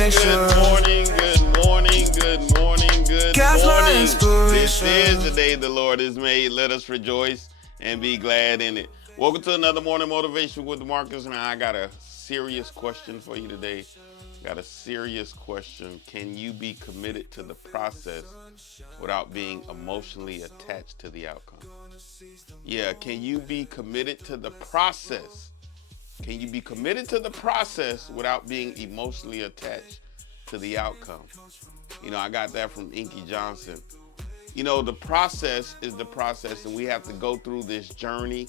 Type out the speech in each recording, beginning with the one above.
Good morning, good morning, good morning, good morning. This is the day the Lord has made. Let us rejoice and be glad in it. Welcome to another morning motivation with Marcus. And I got a serious question for you today. Got a serious question. Can you be committed to the process without being emotionally attached to the outcome? Yeah, can you be committed to the process? Can you be committed to the process without being emotionally attached to the outcome? I got that from Inky Johnson. The process is the process, and we have to go through this journey.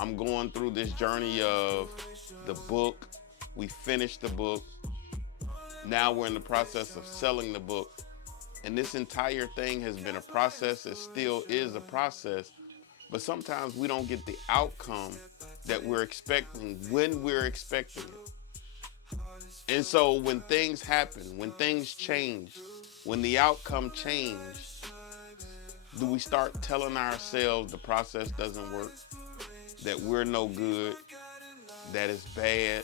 I'm going through this journey of the book. We finished the book. Now we're in the process of selling the book. And this entire thing has been a process. It still is a process. But sometimes we don't get the outcome that we're expecting when we're expecting it. And so when things happen, when things change, when the outcome changes, do we start telling ourselves the process doesn't work, that we're no good, that it's bad,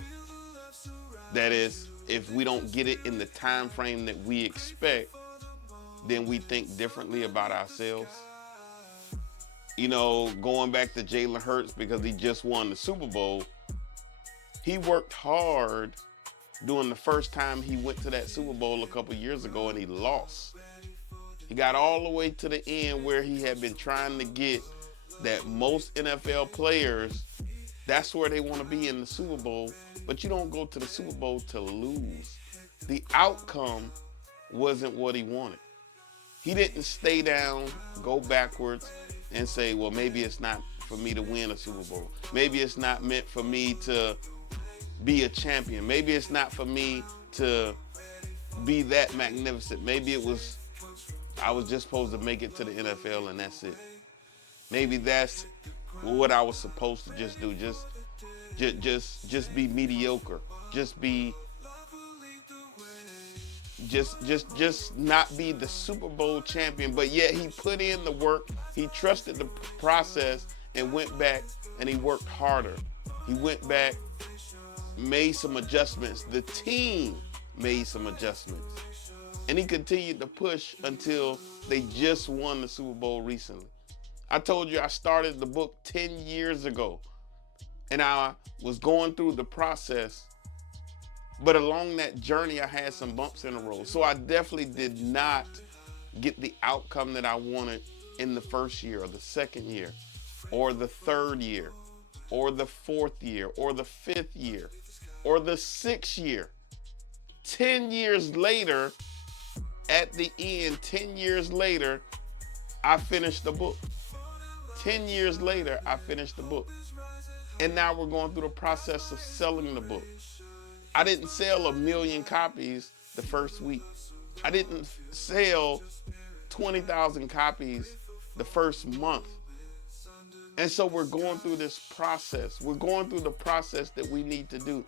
that is, if we don't get it in the time frame that we expect, then we think differently about ourselves? Going back to Jalen Hurts, because he just won the Super Bowl, he worked hard during the first time he went to that Super Bowl a couple years ago, and he lost. He got all the way to the end where he had been trying to get that most NFL players, that's where they want to be in the Super Bowl, but you don't go to the Super Bowl to lose. The outcome wasn't what he wanted. He didn't stay down, go backwards, and say, well, maybe it's not for me to win a Super Bowl. Maybe it's not meant for me to be a champion. Maybe it's not for me to be that magnificent. Maybe I was just supposed to make it to the NFL and that's it. Maybe that's what I was supposed to just do. Just be mediocre. Just not be the Super Bowl champion, but yet he put in the work, he trusted the process and went back and he worked harder. He went back, made some adjustments. The team made some adjustments. And he continued to push until they just won the Super Bowl recently. I told you I started the book 10 years ago and I was going through the process. But along that journey, I had some bumps in the road. So I definitely did not get the outcome that I wanted in the first year or the second year or the third year or the fourth year or the fifth year or the sixth year. 10 years later, at the end, 10 years later, I finished the book. 10 years later, I finished the book. And now we're going through the process of selling the book. I didn't sell 1 million copies the first week. I didn't sell 20,000 copies the first month. And so we're going through this process. We're going through the process that we need to do.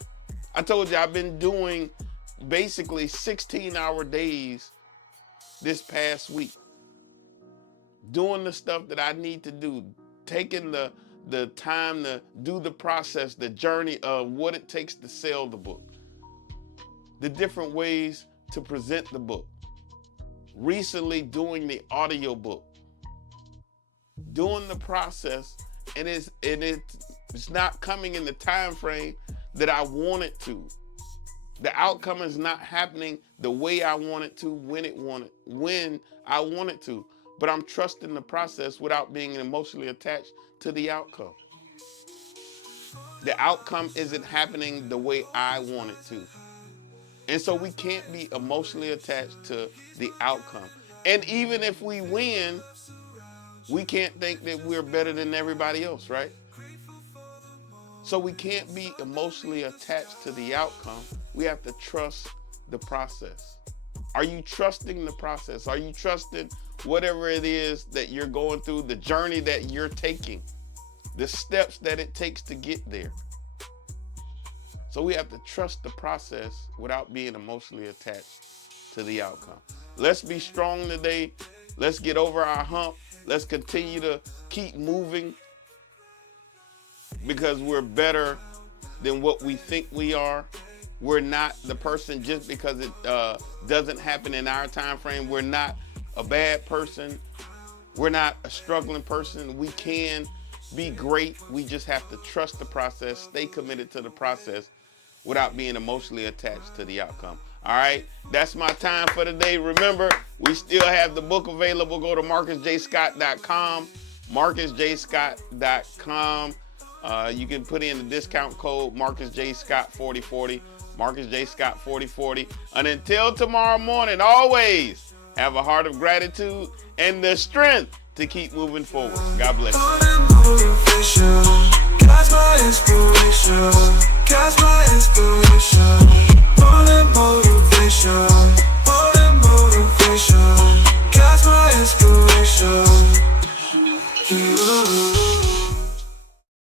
I told you I've been doing basically 16-hour days this past week. Doing the stuff that I need to do. Taking the time to do the process, the journey of what it takes to sell the book. The different ways to present the book. Recently doing the audio book. Doing the process, and it's not coming in the time frame that I want it to. The outcome is not happening the way I want it to, when I want it to. But I'm trusting the process without being emotionally attached to the outcome. The outcome isn't happening the way I want it to. And so we can't be emotionally attached to the outcome. And even if we win, we can't think that we're better than everybody else, right? So we can't be emotionally attached to the outcome. We have to trust the process. Are you trusting the process? Are you trusting whatever it is that you're going through, the journey that you're taking, the steps that it takes to get there? So we have to trust the process without being emotionally attached to the outcome. Let's be strong today. Let's get over our hump. Let's continue to keep moving because we're better than what we think we are. We're not the person just because it doesn't happen in our time frame. We're not a bad person. We're not a struggling person. We can be great. We just have to trust the process, stay committed to the process without being emotionally attached to the outcome. All right, that's my time for today. Remember, we still have the book available. Go to marcusjscott.com, marcusjscott.com. You can put in the discount code MarcusJScott4040, MarcusJScott4040. And until tomorrow morning, always have a heart of gratitude and the strength to keep moving forward. God bless you.